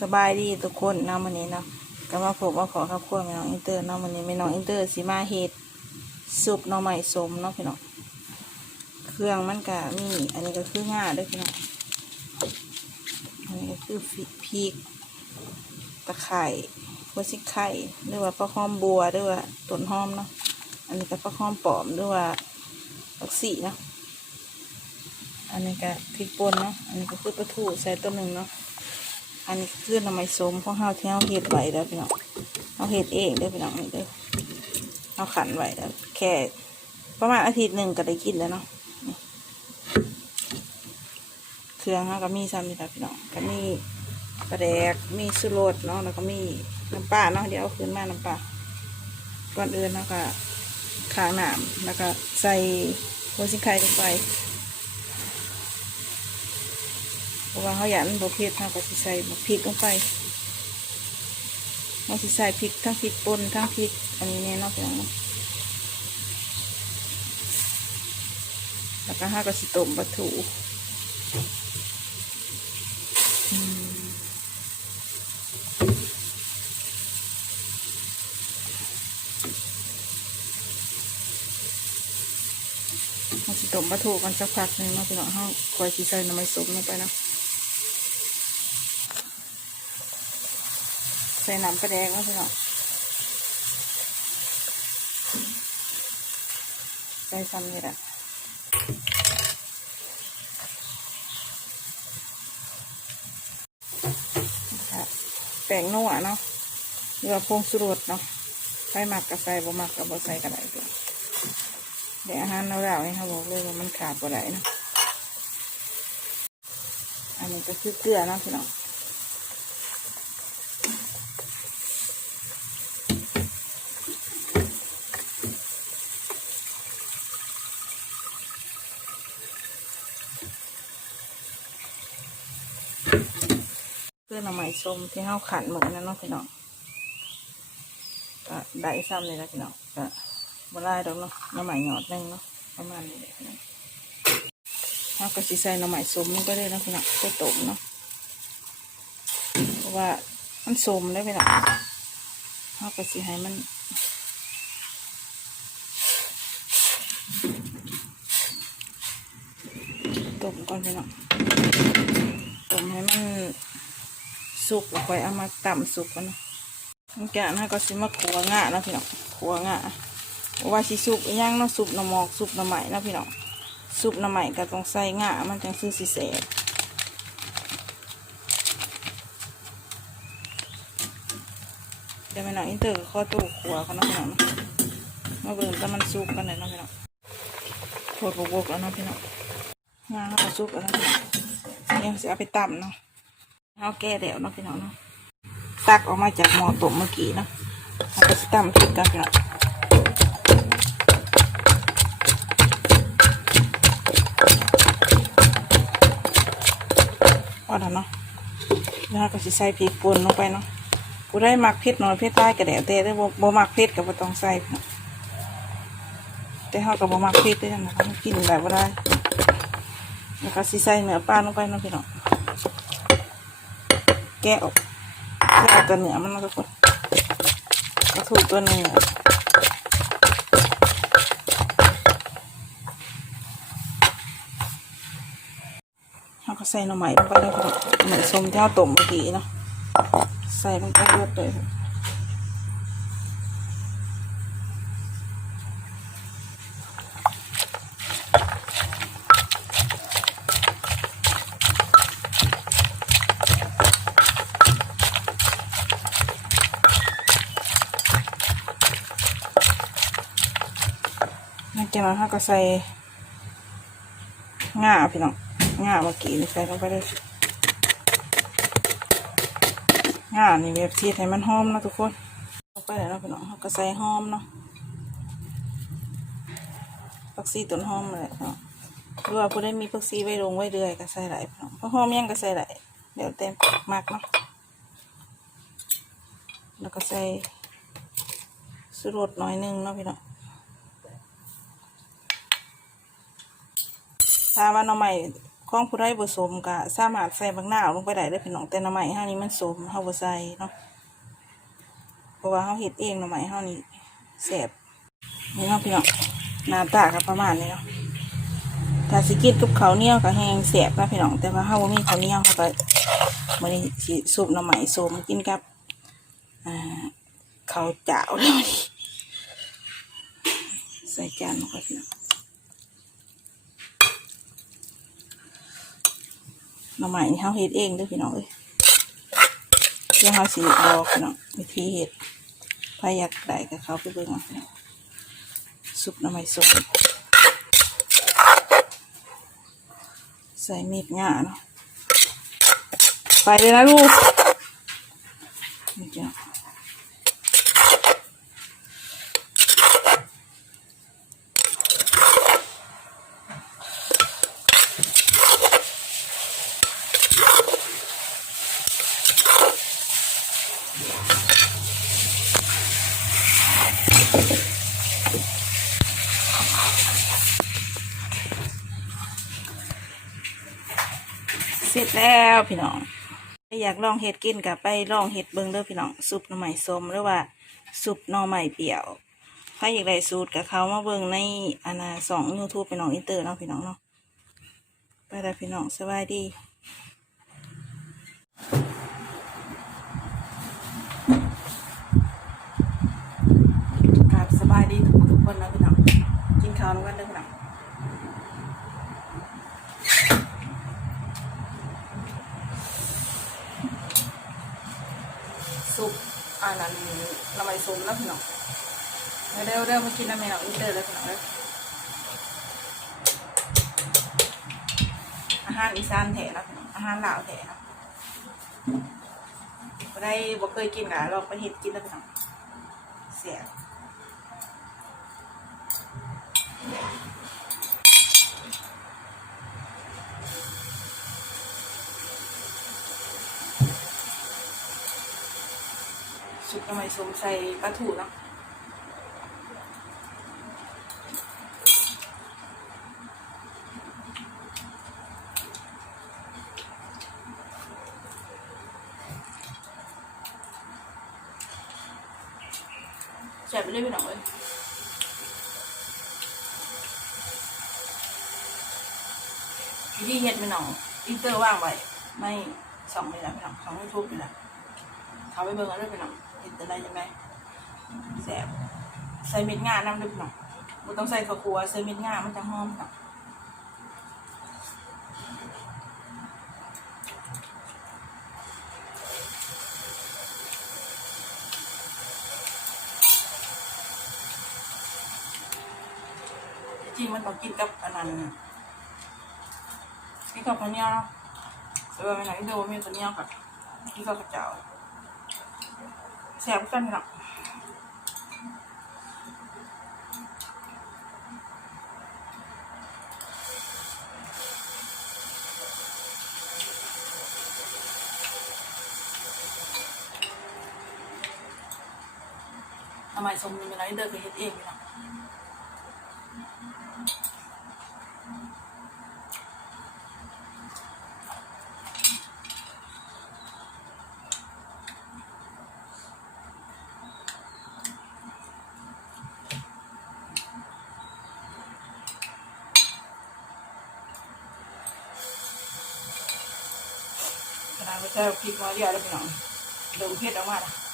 สบายดีทุกคนเนาะวันนี้เนาะก็มาพบมาขอครับครัวแม่น้องอินเตอร์เนาะวันนี้แม่น้องอินเตอร์สิมาเฮ็ดซุปหน่อไม้สมเนาะพี่น้องเครื่องมันก็มี อันนี้ก็คือง่าด้วยพี่น้องอันนี้ก็คือพริกตะไคร้หัวซิไข่หรือว่าปลาหอมบัวหรือว่าต้นหอมเนาะอันนี้ก็ปลาหอมปลอมหรือว่าผักสีเนาะอันนี้ก็พริกป่นเนาะอันนี้ก็คือปลาทูใส่ตัวหนึ่งเนาะ อันนี้คือหน่อไม้ส้มของเฮาที่เฮาเฮ็ดไว้แล้วพี่น้องเฮาเฮ็ดเองเด้พี่น้องนี่เด้อเฮาขันไว้แล้วแค่ประมาณอาทิตย์หนึ่งก็ได้กินแล้วเนาะเครื่องเฮาก็มีซ้ำนี่ค่ะพี่น้องก็มีปลาแดกมีสุรสเนาะแล้วก็มีน้ำปลาเนาะเดี๋ยวเอาคืนมาน้ำปลาก่อนอื่นเนาะก็ขางหน้ำแล้วก็ใส่หัวสิงไข่ลงไป เพ ราะว่าเขาอยากมันบวเผ็ดเขาก็สิใส่หมกพริกลงไปเขาสิใส่พริกทั้งพริกป่นทั้งพริกอันนี้แน่เนอกอย่างเนแล้วก็ห้าก็สิต้มปลาถูมเขาสิต้มปลาถูกันสักพักหนึงเนาะพี่น้องเขาคอยสิใส่น้ำมันสมลงไปเนาะ ส่น้ำปลาแดงแล้วพี่น้องใส่ซ้ำนี่แหละแป้งนัวเนาะหรือพงสุรสเนาะใส่หมักกับใส่บ่หมักกับบ่ใส่ก็ได้พี่น้องเดี๋ยวอาหารเราเรานี่ยเขาบอกเลยว่ามันขาดบ่ได้นะอันนี้ก็คือเกลือเนาะพี่น้อง เพื่อหน่อไม้ส้มที่เฮาขันเหมือนนั้นเนาะพี่น้องก็ได้ซ้ำเลยนะพี่น้องก็บ่ได้ดอกเนาะหน่อไม้หยอดนึงเนาะประมาณนี้แหละพี่น้องเฮาก็สิใส่หน่อไม้ส้มลงไปเลยเนาะพี่น้องไปต้มเนาะเพราะว่ามันส้มได้พี่น้องเฮาก็สิให้มันต้มก่อนพี่น้องต้มให้มัน สุกแล้วค่อยเอามาตำสุกกันนะมันแกะนะก็สิมาขัวง่านะพี่น้องขัวงะว่าสิสุกย่างเนาะสุกน้ำหมอกสุกน้ำไหมนะพี่น้องสุกน้ำไหมก็ต้องใส่ง่ามันจังซื้อสิเสบเดี๋ยวพี่น้องอินเตอร์ก็ข้อตู้ขัวกันนาะพี่น้องเนะมาเบิ่งแต่มันสุกกันเลยนาะพี่น้องโคตรบกแล้วนาะพี่น้องง่าเขาก็สุกแล้วเนาะพี่น้องยังจะเอาไปตำเนาะ เอาแก้แล้วเนาะพี่น้องเนาะตักออกมาจากหม้อต้มเมื่อกี้เนาะเอาไปตำพริกกันพี่น้องพอแล้วเนาะแล้วก็จะใส่พริกป่นลงไปเนาะกูได้หมักเผ็ดหน่อยเผ็ดใต้กระเดวแต่ได้บ่บ่หมักเผ็ดก็บ่ต้องใส่พี่น้องแต่เขาก็บ่หมักเผ็ดด้วยนะคะกินแบบว่าได้แล้วก็สิใส่เนื้อปลาลงไปเนาะพี่น้อง แกะออกแกะออกตัวเนื้อมันนะทุกคนกระถูกตัวเนื้อเราก็ใส่หน่อไม้ลงไปแล้วพี่น้องเหมือนส้มที่เราต้มเมื่อกี้เนาะใส่ลงไปเยอะเลย จากนั้นเราก็ใส่ง่าพี่น้องง่าเมื่อกี้นี่ใส่ลงไปเลยง่านี่แบบชีดให้มันหอมเนาะทุกคนลงไปแล้วเนาะพี่น้องเราก็ใส่หอมเนาะผักซีต้นหอมเลยเนาะหรือว่าผู้ได้มีผักซีไว้ลงไว้เรื่อยก็ใส่ไหลายพี่น้องเพราะหอมยังก็ใส่ไหลายเดี๋ยวเต็มมากเนาะแล้วก็ใส่สุรสหน่อยหนึงเนาะพี่น้อง ถ้าว่าหน้อใหม่ของผู้ใดบ่สมก็สามารถใส่บางหน้าลงไปได้เด้อพี่น้องแต่หน่อไม้เฮานี่มันสมเฮาบ่ใส่เนาะเพราะว่าเฮาเฮ็ดเองหน่อไม้เฮานี่แซ่บนี่เนาะพี่น้องหน้าตาก็ประมาณนี้เนาะถ้าสิกินกับข้าวเหนียวก็แห้งแซ่บนะพี่น้องแต่ว่าเฮาบ่มีข้าวเหนียวเฮาก็มื้อนี้สิซุปหน่อไม้สมกินกับอ่าข้าวเจ้าเด้อมื้อนี้ใส่จานมาก่อนพี่น้อง หน่อไม้นี่เฮาเฮ็ดเองเด้อพี่น้องเอ้ยเดี๋ยวเฮาสิบอกพี่น้องวิธีเฮ็ดพายากได้กับเขาไปเบิ่งเอาซุปหน่อไม้สดใส่เม็ดงาเนาะไปเลยนะลูกนี่จ้ะ เสร็จแล้วพี่น้องถ้าอยากลองเฮ็ดกินกับไปลองเฮ็ดเบิ่งเด้อพี่น้องซุปหน่อไม้ส้มหรือว่าซุปหน่อไม้เปรี้ยวถ้าอยากได้สูตรกับเขามาเบิ่งในอันนะสองยูทูบพี่น้องอินเตอร์เนาะพี่น้องเนาะไปแล้วพี่น้องสบายดี ครับสบายดีทุกทุก คนนะพี่น้องกินข้าวแล้วกันเด้อพี่น้องซุปอันนั้นน้ำมันซุปแล้วพี่น้องเร็วๆเร็วมากินน้ำแมันเอาอินเตอร์เลยพี่น้องเลยอาหารอีสานแท้นะพี่น้องอาหารลาวแท้นะได้บ่เคยกินกะลองไปเฮ็ดกินแล้วพี่น้องเสีย ซุปทำไมสมใส่ปลาทูนะแซ่บไปเลยพี่น้อย วิธีเฮ็ดพี่น้องอินเตอร์ว่างไว้ไม่สองเลยนะพี่น้องสองยูทูบนี่แหละเขาไปเบิ่งกันด้วยพี่น้องเห็นแต่ไรยังไงแซ่บใส่เม็ดงาน้ำด้วยพี่น้องบ่ต้องใส่ข้าวคั่วใส่เม็ดงามันจะหอมพี่น้องจริงมันต้องกินกับอันนั้น กินกับข้าวเหนียวเนาะแต่ว่าไม่ไหนเดี๋ยวมีข้าวเหนียวกับกินกับข้าวเจ้าแซ่บกันเนาะทำไมสมมีอะไรเดินไปเฮ็ดเองเนาะ ขนาดไม่ใช่พริกมาเรียแล้วพี่น้องเดิมเผ็ดออกมาละ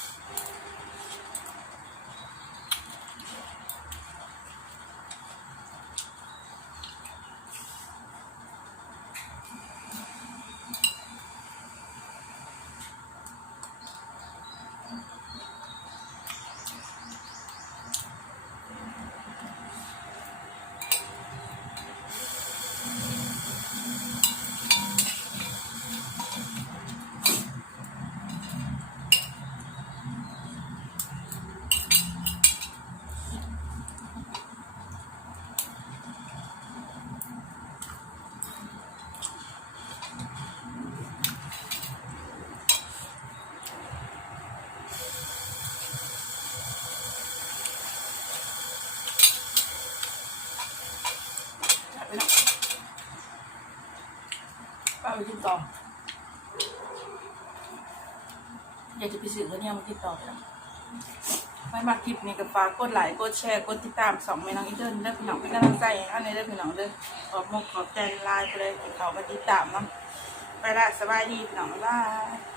เอากินต่ออยากจะไปสื่อเขาเนี่ยมากินต่อจ้ะไม่มาคลิปนี้กับฝากกดไลค์กดแชร์กดติดตามสองแม่น้องอีเดินเด้อพี่น้องเป็นกำลังใจอันนี้เด้อพี่น้องเด้อขอบมกขอบใจไลน์ไปเลยติดต่อมาติดตามเนาะไปละสบายดีพี่น้องบ๊ายบาย